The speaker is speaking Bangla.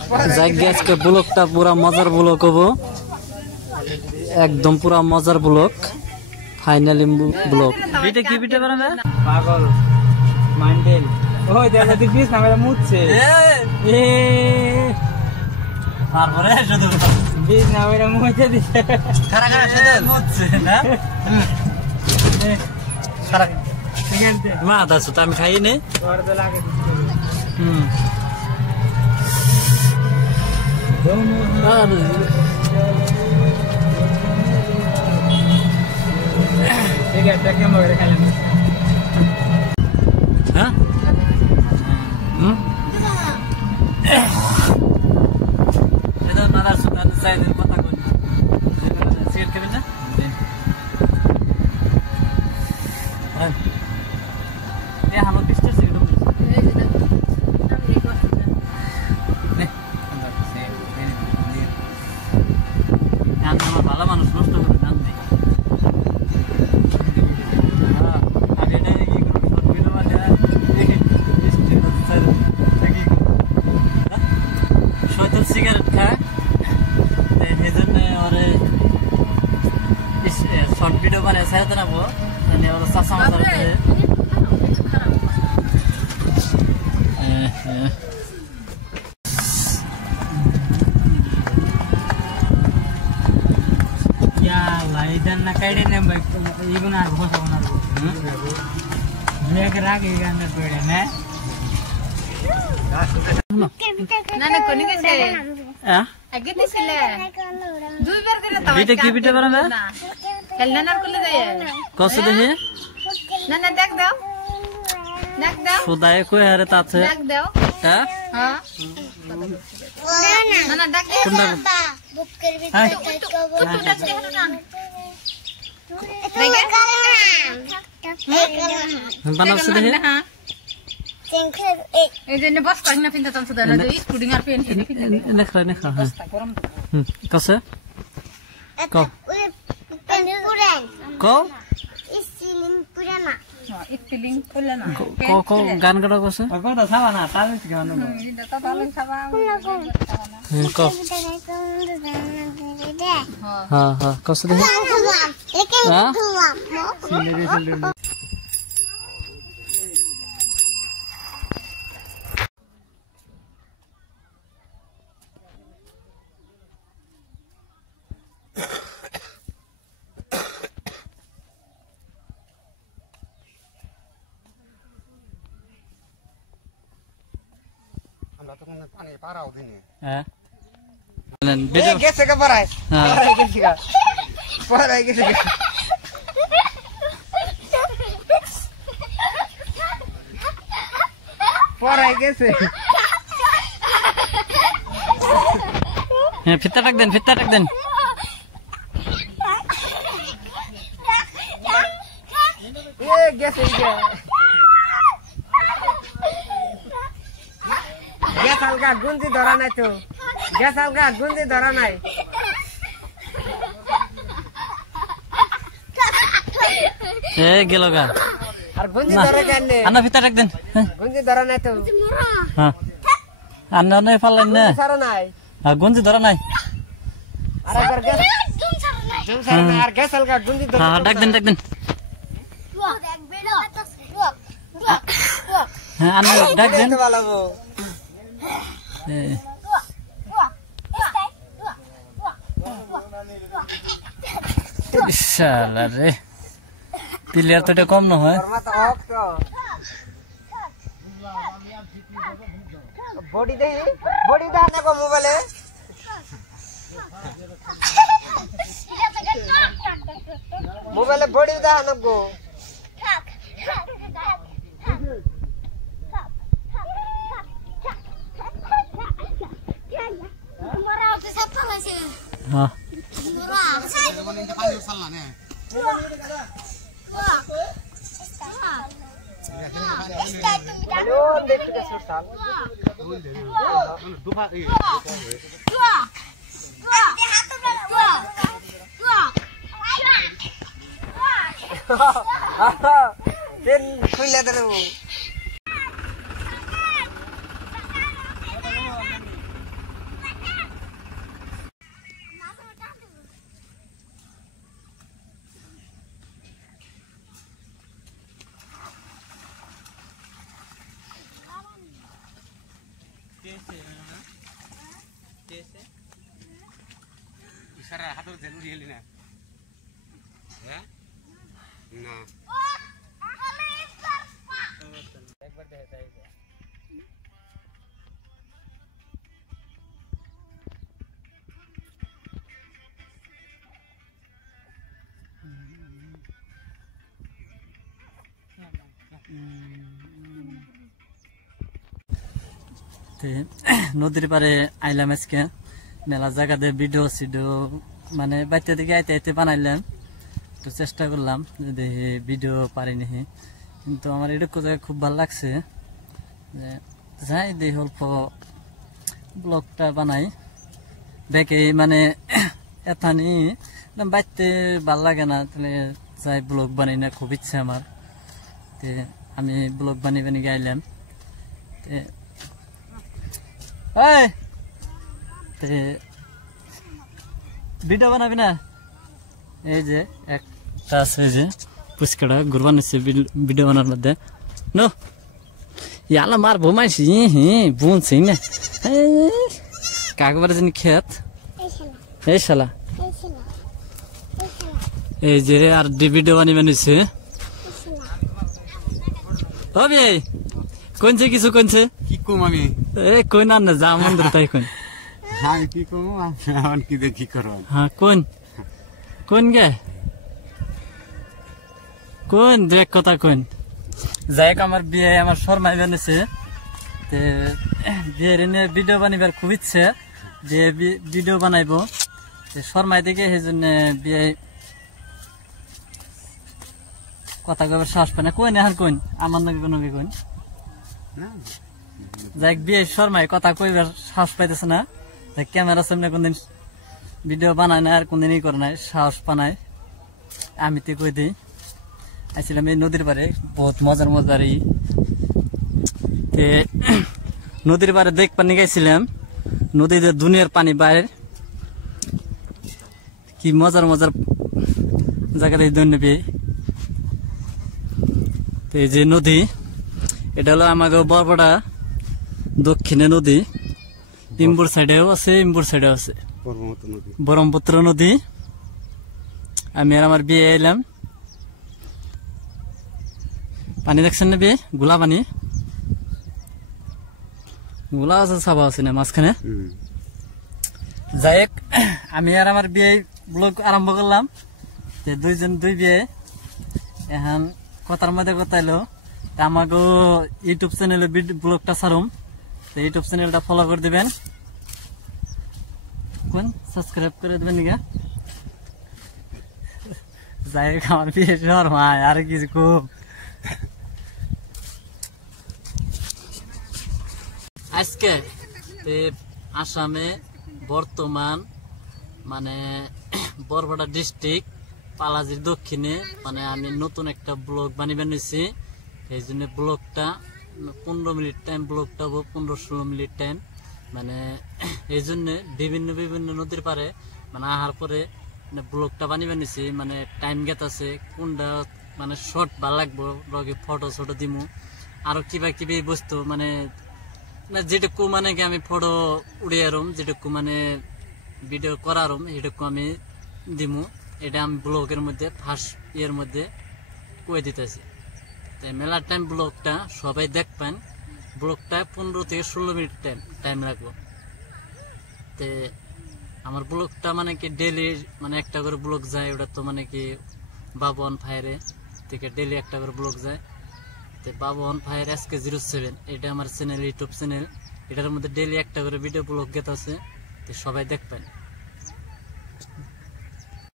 আজকে ব্লগটা পুরা মজার ব্লগ হবো, একদম পুরা মজার ব্লগ, ফাইনালি ব্লগ। এটা কি পিঠা বানাবে? পাগল মান্ডেল ওই দেখো তুই পিস নামে মুছছে তারপরে শুধু পিস নামে মুছে দিছে খারা খারা শুধু মুছছে না। খারা মা দাস তো আমি খাই নে তোর তো লাগে ঠিক আছে কেমন করে খাইলেন? হ্যাঁ এটা নানা সুতান সাইদের কথা কই সিট কেমন না হ্যাঁ এ হানো পিস্টার সিট দম এই যে আমি করতে নে আমরা সে আমরা ভালো মানুষ নষ্ট করে নাম দেই সিগারেট খায় এই জন্য ওরে শর্ট ভিডিও বানিয়ে ছাড়তে না বো মানে ওরা চাষা মাথার লাইদান না কাইডে নেম ইগুন আর বসাবো না ব্রেক রাখি গান্ডা তোড়ে না না না কোনি গেছে হ্যাঁ আগে দিছিলে দুইবার করে তাও এটা কি পিঠা বানাবে? কাল নানার কোলে যায় কষ্ট দেখি না না দেখ দাও সুদায় কই আরে তাছে দেখ দাও হ্যাঁ হ্যাঁ না না দেখ কোনটা বুক করবি তো ডাক দে হঠাৎ বানাচ্ছে দেখি হ্যাঁ এই জন্য বস পারি না পিনতে চান্স দেয় না যে স্কুডিং আর পেন নেখরা হ্যাঁ কসে কও কও স্পিলিং করলে না কও গান গাড়া কসে ওই কথা ছাবা না তাহলে কি গানো এটা তো ভালো খাবা কও হ্যাঁ হ্যাঁ কসে দেখি হ্যাঁ পানি পারাও দিনে হ্যাঁ গেছে কে পারাই পারাই গেছে কা পারাই গেছে পারাই গেছে হ্যাঁ ফিতা টাক দেন এ গেছে গ্যাস হালকা গুঞ্জি ধরা নাই তো গ্যাস হালকা গুঞ্জি ধরা নাই এ গেল গা আর গুঞ্জি ধরে কেন আনা ফিতা টাক দেন গুঞ্জি ধরা নাই তো হ্যাঁ আনা নাই ফাললেন না ধরা নাই গঞ্জি ধরা নাই আর একবার গ্যাস জুম সারা নাই আর গ্যাস হালকা গুঞ্জি ধরা হ্যাঁ ডাক দেন হ্যাঁ আনা ডাক দেন ভালো শালা রে প্লেয়ার তো এটা কম না হয় বডি দা না কো মোবাইলে বডি দা না গো হ্যাঁ খুলে দেবো ইশারা হাতের জেলুরি হেলি না হ্যাঁ না একবার দেখে তাই নদীর পারে আইলাম আজকে মেলা জায়গাতে ভিডিও সিডিও মানে বাইতে দিকে আইতে আইতে বানাইলাম একটু চেষ্টা করলাম যদি ভিডিও পারিনি কিন্তু আমার এটুকু জায়গায় খুব ভালো লাগছে যে যাই দেখি অল্প ব্লগটা বানাই দেখে মানে এথানি বাইতে ভাল লাগে না তাহলে যাই ব্লগ বানাই না খুব ইচ্ছে আমার আমি ব্লগ বানিয়ে বানিয়ে গাইলাম ভিডিও বানাবি না এই যে একটা আছে যে পুষ্কাটা ঘুরবা নিচ্ছে ভিডিও বানার মধ্যে নো ইয়ালা মার বোমাইছি বুনছি না কাকবার যিনি খেত এই শালা এই যে আর ভিডিও বানিয়ে নিচ্ছে হবে কোনছে কিছু কোনছে কি কম আমি এ কই না না যা মন্দির তাই কোন আমি কি কম আমি কি দেখি করো হ্যাঁ কোন কোন গে কোন দেখ কথা কোন যাই আমার বিয়ে আমার শর্মাই বানিয়েছে বিয়ের এনে ভিডিও বানিবার খুব ইচ্ছে বিয়ে ভিডিও বানাইবো শর্মাই দিকে সেই জন্য বিয়ে কথা কবার সাহস পায় না কোন এখন কোন আমার নাকি কোনো কোন যাই বিয়ে শর্মাই কথা কইবার সাহস পাইতেছে না ক্যামেরার সামনে কোনদিন ভিডিও বানায় না আর কোনদিন ই করে নাই সাহস পানায় আমি তো কই দিই আসছিলাম এই নদীর পারে বহুত মজার মজার নদীর পারে দেখ পানি গাইছিলাম নদীতে দুনিয়ার পানি বাইরে কি মজার মজার জায়গাতে দৈন্যবী এই যে নদী এটা হলো আমাকে বরপড়া দক্ষিণে নদী ইম্বুর সাইডেও আছে ইম্বুর সাইডেও আছে ব্রহ্মপুত্র নদী আমি আর আমার বিয়ে এলাম পানি দেখছেন না বিয়ে গোলা পানি গোলা আছে সাবা আছে না মাঝখানে যাই হোক আমি আর আমার বিয়ে ব্লগ আরম্ভ করলাম দুইজন দুই বিয়ে এখন কথার মধ্যে কথাইলো আমাকে ইউটিউব চ্যানেলে ব্লগটা ছাড়ুম ইউটিউব চ্যানেলটা ফলো করে দিবেন কোন সাবস্ক্রাইব করে দিবেন নিগা যাই হোক আমার বিয়ে শর্মায় আর কিছু খুব আজকে আসামে বর্তমান মানে বরপেটা ডিস্ট্রিক্ট পালাজির দক্ষিণে মানে আমি নতুন একটা ব্লগ বানিয়ে নিয়েছি এই জন্য ব্লগটা 15 মিনিট টাইম ব্লগটা 15-16 মিনিট টাইম মানে এই জন্য বিভিন্ন বিভিন্ন নদীর পারে মানে আহার পরে মানে ব্লগটা বানিয়ে নিয়েছি মানে টাইম গেট আছে কোনটা মানে শর্ট ভালো লাগবো লগে ফটো ছোটো দিমু আরো কিবা কিবি বস্তু মানে যেটুকু মানে কি আমি ফটো উড়িয়ে আরম যেটুকু মানে ভিডিও করারম সেটুকু আমি দিমু এটা আমি ব্লগের মধ্যে ফার্স্ট ইয়ের মধ্যে কয়ে দিতেছি তাই মেলার টাইম ব্লগটা সবাই দেখবেন ব্লগটা 15 থেকে 16 মিনিট টাইম লাগবে তে আমার ব্লগটা মানে কি ডেলি মানে একটা করে ব্লগ যায় ওটা তো মানে কি বাবু অন ফায়ারে থেকে ডেলি একটা করে ব্লগ যায় তো বাবু অন ফায়ার SK07 এটা আমার চ্যানেল ইউটিউব চ্যানেল এটার মধ্যে ডেলি একটা করে ভিডিও ব্লগ গেত আছে তো সবাই দেখবেন।